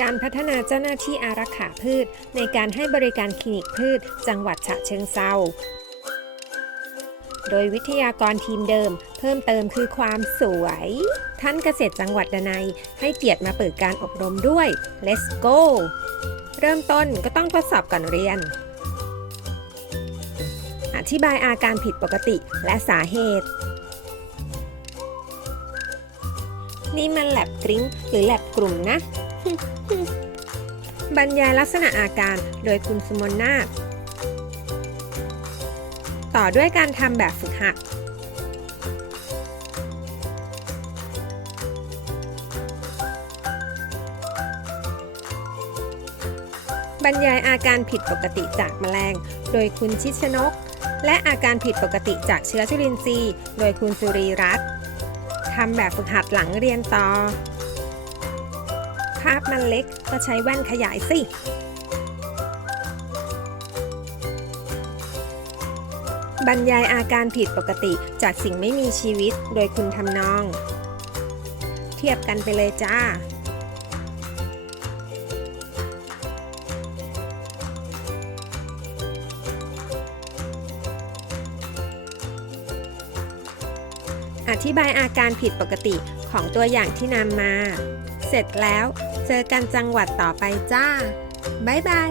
การพัฒนาเจ้าหน้าที่อารักขาพืช ในการให้บริการคลินิกพืช จังหวัดฉะเชิงเซาโดยวิทยากรทีมเดิม เพิ่มเติมคือความสวย ท่านเกษตรจังหวัดดนัยให้เกียรติมาเปิดการอบรมด้วย Let's go เริ่มต้นก็ต้องทดสอบก่อนเรียน อธิบายอาการผิดปกติและสาเหตุ นี่มันแลบกริ้งหรือแลบกลุ่มนะ บรรยายลักษณะอาการโดยคุณสมนนาต่อด้วยการทำแบบฝึกหัดบรรยายอาการผิดปกติจากแมลง โดยคุณชิดชนก และอาการผิดปกติจากเชื้อจุลินทรีย์ โดยคุณสุรีรัตน์ทำแบบฝึกหัดหลังเรียนต่อ ภาพมันเล็กก็ใช้แว่นขยายสิ บรรยายอาการผิดปกติจากสิ่งไม่มีชีวิตโดยคุณทำนอง เทียบกันไปเลยจ้าอธิบายอาการผิดปกติของตัวอย่างที่นำมา เสร็จแล้ว เจอกันจังหวัดต่อไปจ้า บ๊ายบาย